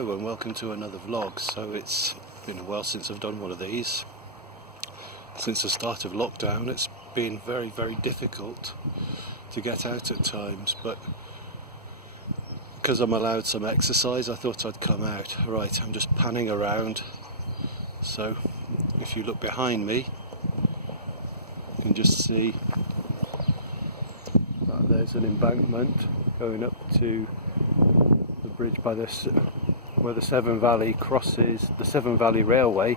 Hello and welcome to another vlog. So it's been a while since I've done one of these. Since the start of lockdown it's been very difficult to get out at times, but because I'm allowed some exercise I thought I'd come out. Right, I'm just panning around, so if you look behind me you can just see that there's an embankment going up to the bridge by this, where the Severn Valley crosses, the Severn Valley Railway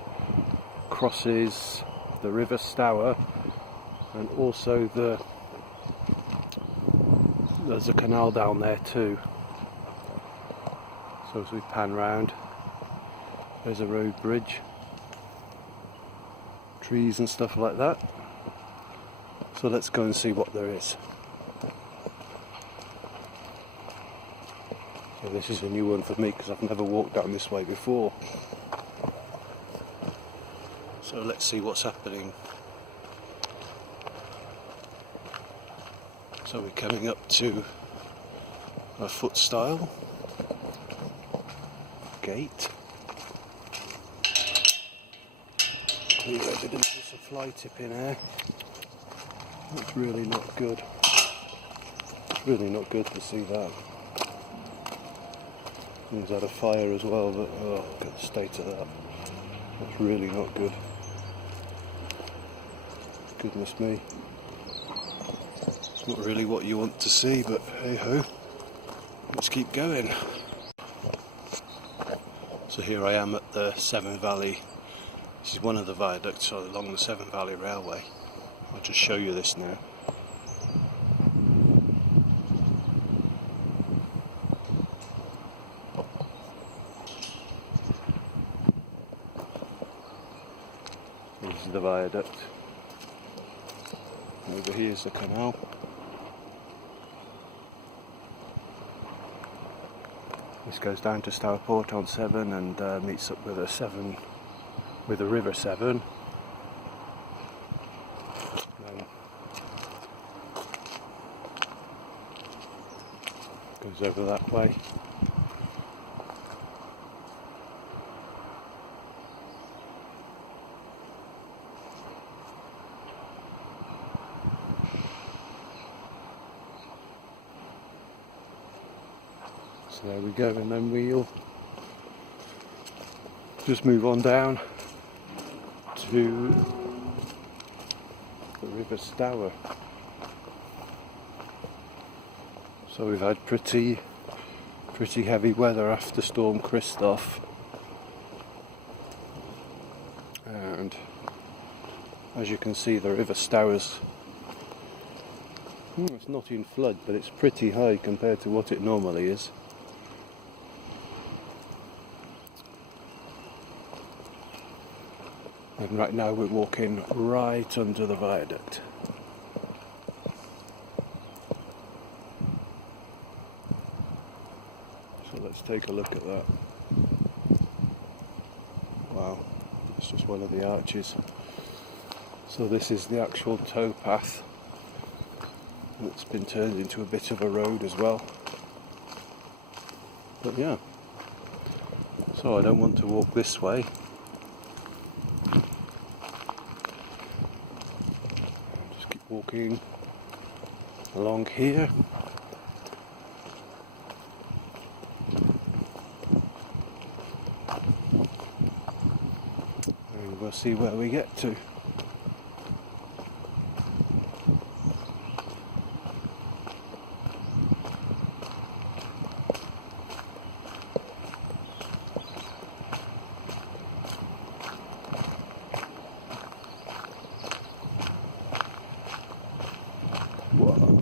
crosses the River Stour, and also there's a canal down there too. So as we pan round, there's a road bridge, trees and stuff like that. So let's go and see what there is. So this is a new one for me because I've never walked down this way before. So let's see what's happening. So we're coming up to a foot stile gate. Clear evidence there's a fly tip in here. That's really not good. It's really not good to see that. He's had a fire as well, but oh, look at the state of that. That's really not good. Goodness me. It's not really what you want to see, but hey ho. Let's keep going. So here I am at the Severn Valley. This is one of the viaducts along the Severn Valley Railway. I'll just show you this now. This is the viaduct. Over here is the canal. This goes down to Stourport on Severn and meets up with the River Severn. Then goes over that way. So there we go, and then we'll just move on down to the River Stour. So we've had pretty heavy weather after Storm Christoph, and as you can see the River Stour's it's not in flood, but it's pretty high compared to what it normally is. And right now we're walking right under the viaduct. So let's take a look at that. Wow, it's just one of the arches. So this is the actual towpath. It's been turned into a bit of a road as well. But yeah, so I don't want to walk this way. Just keep walking along here. And we'll see where we get to. Whoa.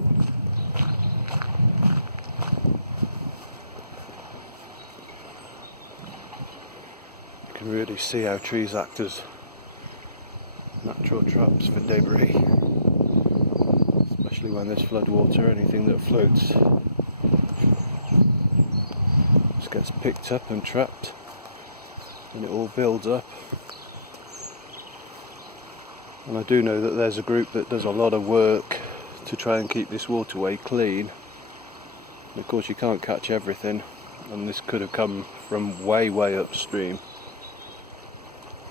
You can really see how trees act as natural traps for debris, especially when there's flood water. Anything that floats just gets picked up and trapped, and it all builds up. And I do know that there's a group that does a lot of work to try and keep this waterway clean. And of course you can't catch everything, and this could have come from way upstream,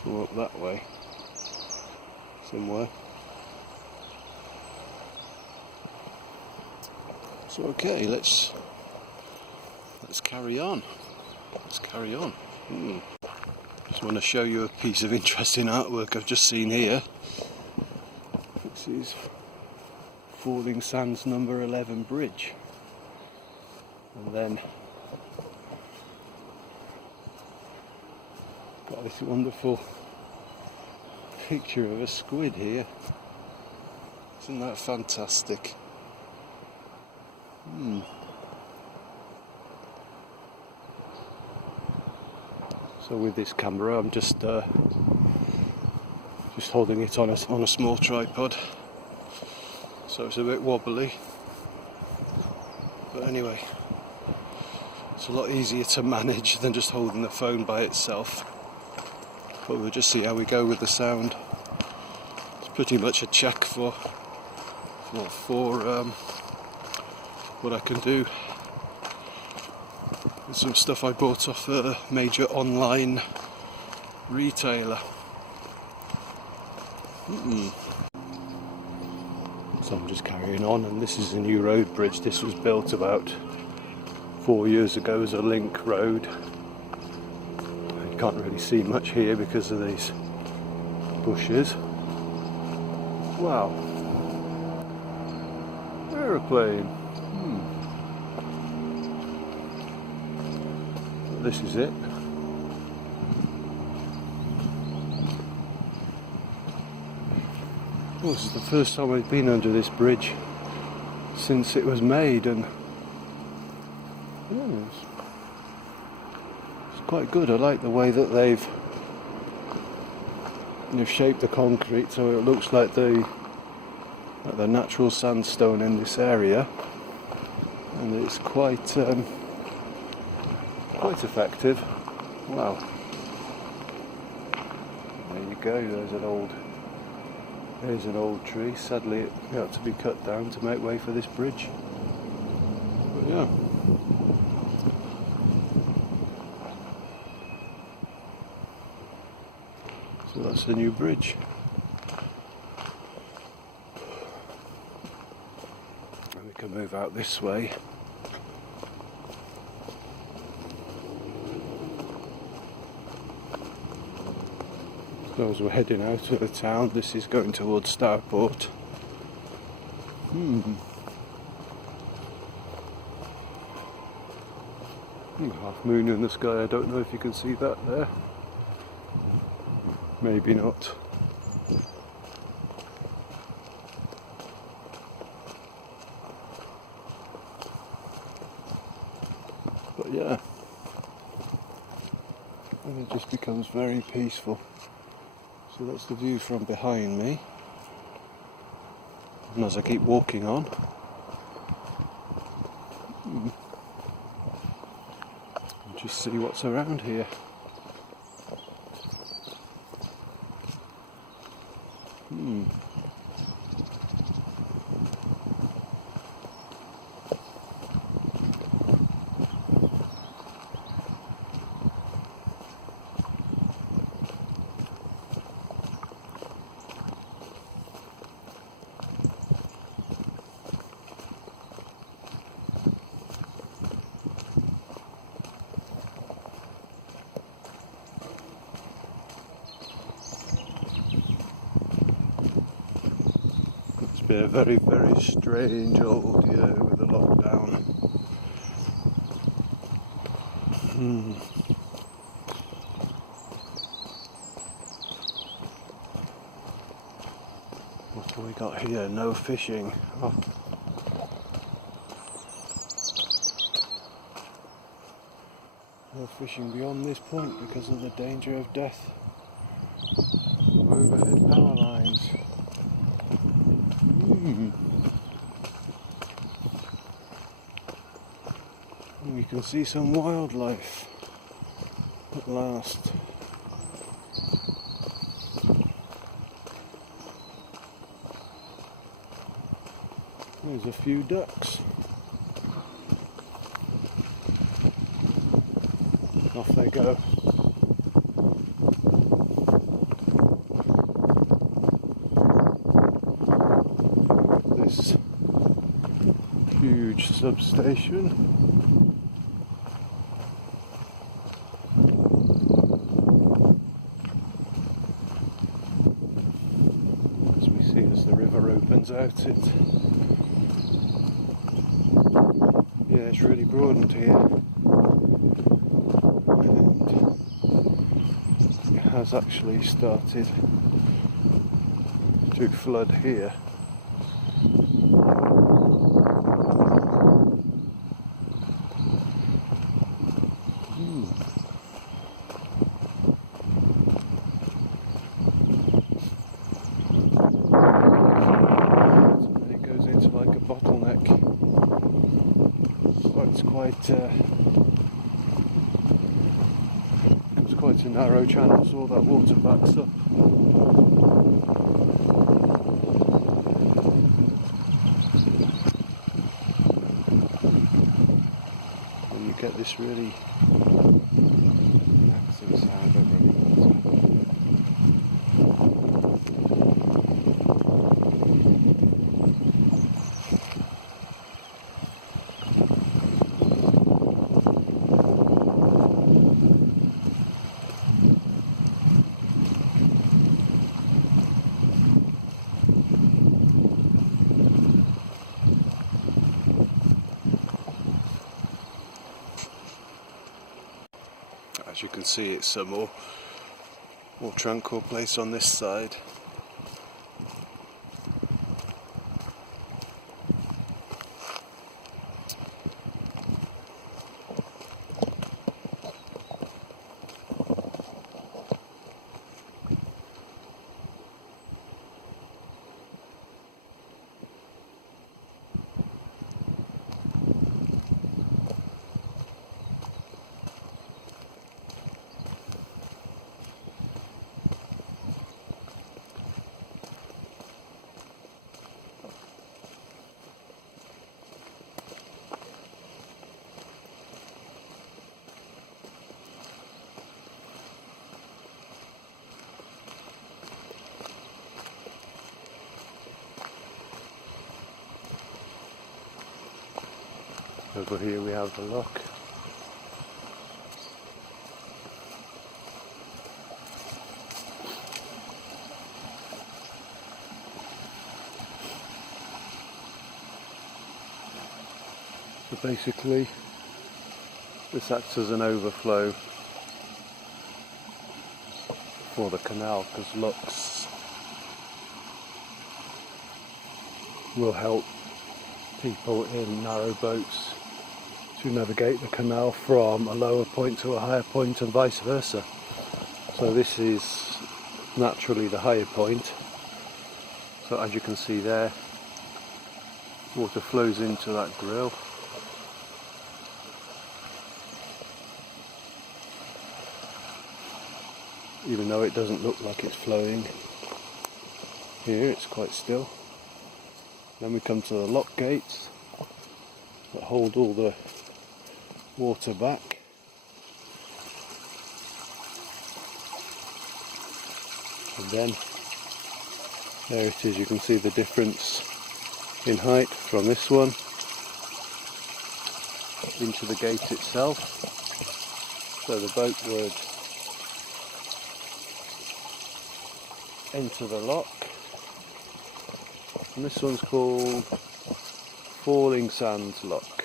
or up that way somewhere. So okay, let's carry on. Just want to show you a piece of interesting artwork I've just seen here. This is Falling Sands number 11 bridge, and then got this wonderful picture of a squid here. Isn't that fantastic? So with this camera, I'm just holding it on a small tripod, so it's a bit wobbly. But anyway, it's a lot easier to manage than just holding the phone by itself. But we'll just see how we go with the sound. It's pretty much a check for what I can do. There's some stuff I bought off a major online retailer. So I'm just carrying on, and this is a new road bridge. This was built about 4 years ago as a link road. You can't really see much here because of these bushes. Wow. Aeroplane. This is it. Well, this is the first time I've been under this bridge since it was made, and yeah, it's quite good. I like the way that they've shaped the concrete so it looks like the natural sandstone in this area, and it's quite effective. Wow. There you go, there's an old tree. Sadly it had to be cut down to make way for this bridge. But yeah. So that's the new bridge. And we can move out this way. So as we're heading out of the town, this is going towards Starport. Half moon in the sky. I don't know if you can see that there. Maybe not. But yeah, and it just becomes very peaceful. So that's the view from behind me, and as I keep walking on, I'll just see what's around here. It's been a very, very strange old year with the lockdown. What have we got here? No fishing. Oh. No fishing beyond this point because of the danger of death from overhead power lines. And you can see some wildlife at last. There's a few ducks. Off they go. This huge substation. As we see as the river opens out, it's really broadened here. And it has actually started to flood here. It goes into like a bottleneck. So it's quite a narrow channel, so all that water backs up. And you get this really relaxing sound of running water. As you can see, it's a more tranquil place on this side. Over here we have the lock. So basically this acts as an overflow for the canal, because locks will help people in narrow boats to navigate the canal from a lower point to a higher point and vice versa. So this is naturally the higher point. So as you can see there, water flows into that grill. Even though it doesn't look like it's flowing, here it's quite still. Then we come to the lock gates that hold all the water back. And then there it is, you can see the difference in height from this one into the gate itself. So the boat would enter the lock, and this one's called Falling Sands Lock.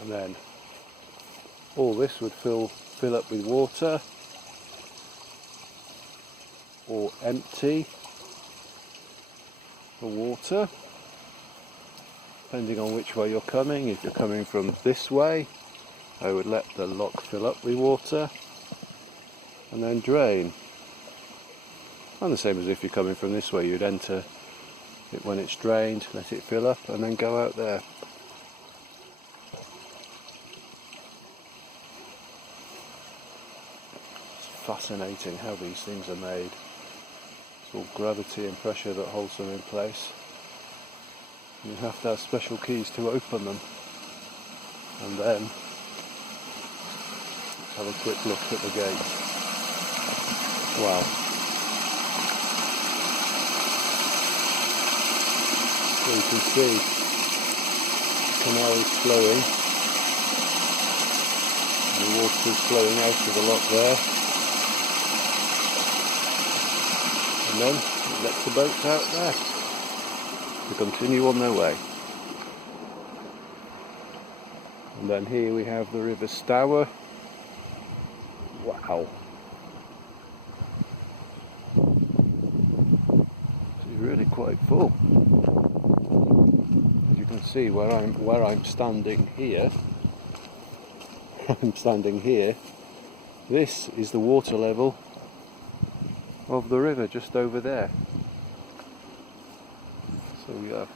And then all this would fill up with water or empty the water, depending on which way you're coming. If you're coming from this way, I would let the lock fill up with water and then drain. And the same as if you're coming from this way, you'd enter it when it's drained, let it fill up and then go out there. It's fascinating how these things are made. It's all gravity and pressure that holds them in place. You have to have special keys to open them. And then let's have a quick look at the gate. Wow. So you can see the canal is flowing. The water is flowing out of the lock there. And then it lets the boats out there to continue on their way. And then here we have the River Stour. Wow. It's really quite full. As you can see where I'm standing here. I'm standing here. This is the water level of the river just over there. So yeah.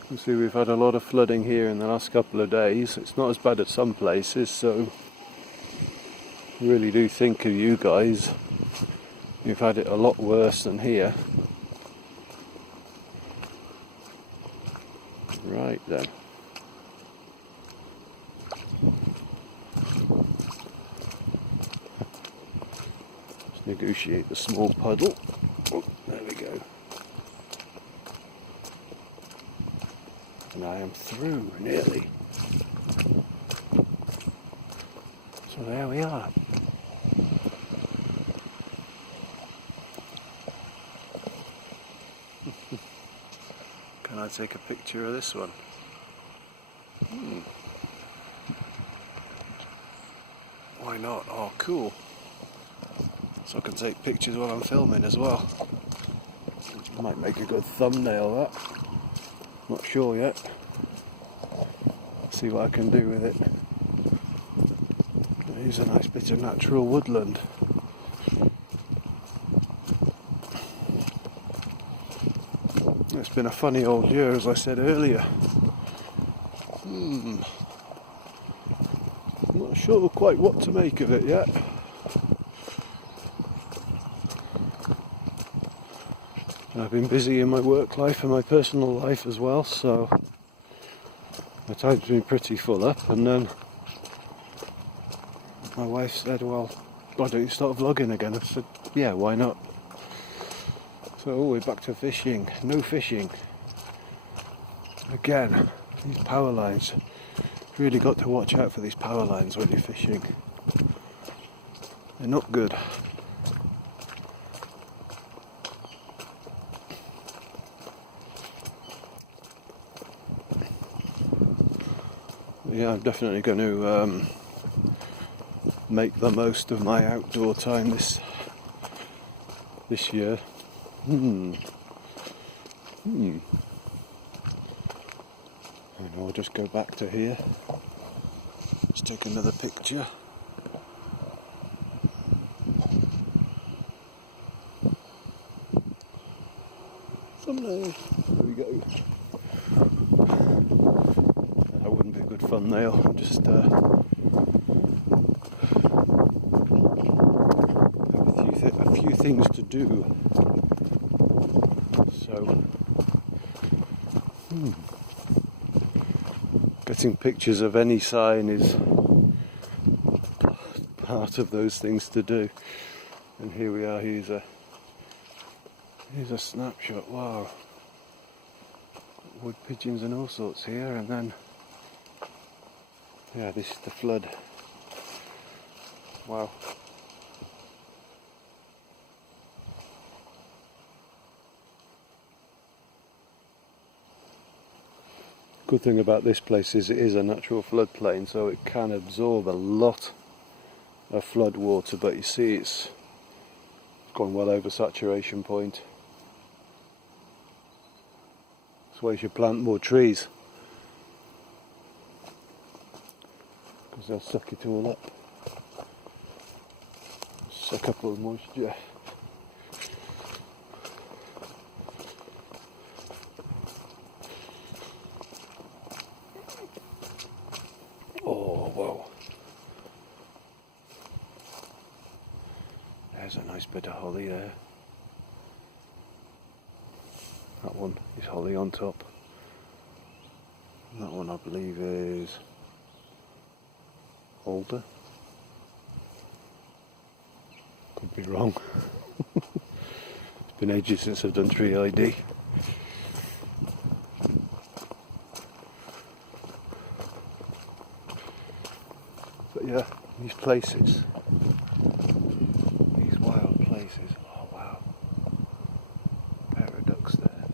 You can see we've had a lot of flooding here in the last couple of days. It's not as bad as some places, so I really do think of you guys. You've had it a lot worse than here. Right then. Let's negotiate the small puddle. Oh, there we go. And I am through, nearly. So there we are. Can I take a picture of this one? Why not? Oh, cool. So I can take pictures while I'm filming as well. Might make a good thumbnail, that. Not sure yet. See what I can do with it. Here's a nice bit of natural woodland. It's been a funny old year, as I said earlier. I'm not sure quite what to make of it yet. I've been busy in my work life and my personal life as well, so my time's been pretty full up. And then my wife said, well, why don't you start vlogging again? I said, yeah, why not? So we're back to fishing. No fishing. Again, these power lines. Really got to watch out for these power lines when you're fishing. They're not good. Yeah, I'm definitely going to make the most of my outdoor time this year. And I'll just go back to here. Let's take another picture. Thumbnail. There we go. That wouldn't be a good thumbnail. I'm just have a few things to do. So, getting pictures of any sign is part of those things to do. And here we are. Here's a snapshot. Wow, wood pigeons and all sorts here. And then, yeah, this is the flood. Wow. Good thing about this place is it is a natural floodplain, so it can absorb a lot of flood water, but you see it's gone well over saturation point. That's why you should plant more trees, because they'll suck it all up, suck up all the moisture. Oh, whoa. Nice bit of holly there. That one is holly on top. And that one I believe is alder. Could be wrong. It's been ages since I've done tree ID. But yeah, these places, these wild places, oh wow, pair of ducks there.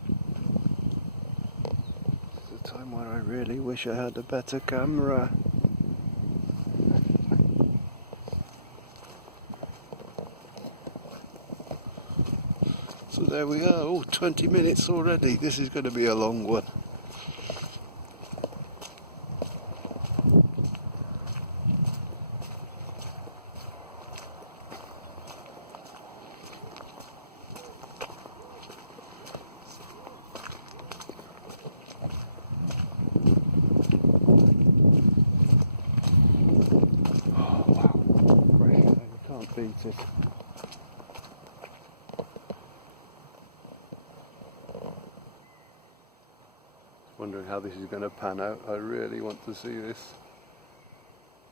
This is a time where I really wish I had a better camera. So there we are, oh 20 minutes already, this is going to be a long one. Can't beat it. Wondering how this is going to pan out. I really want to see this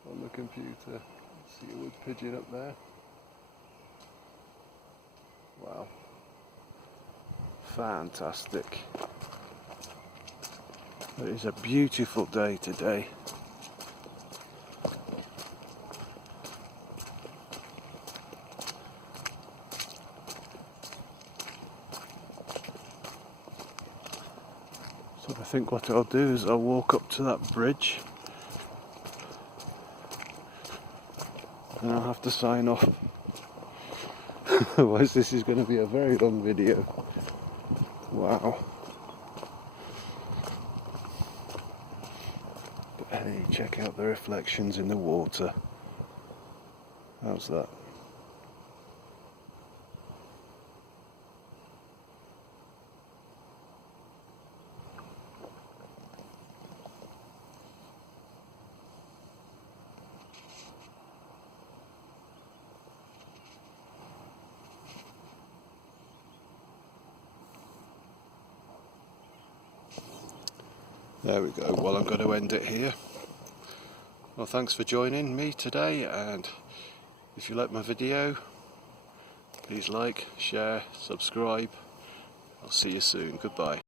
on the computer. See a wood pigeon up there. Wow. Fantastic. It is a beautiful day today. So I think what I'll do is I'll walk up to that bridge and I'll have to sign off. Otherwise this is going to be a very long video. Wow. But hey, check out the reflections in the water. How's that? There we go. Well, I'm going to end it here. Well, thanks for joining me today, and if you like my video, please like, share, subscribe. I'll see you soon. Goodbye.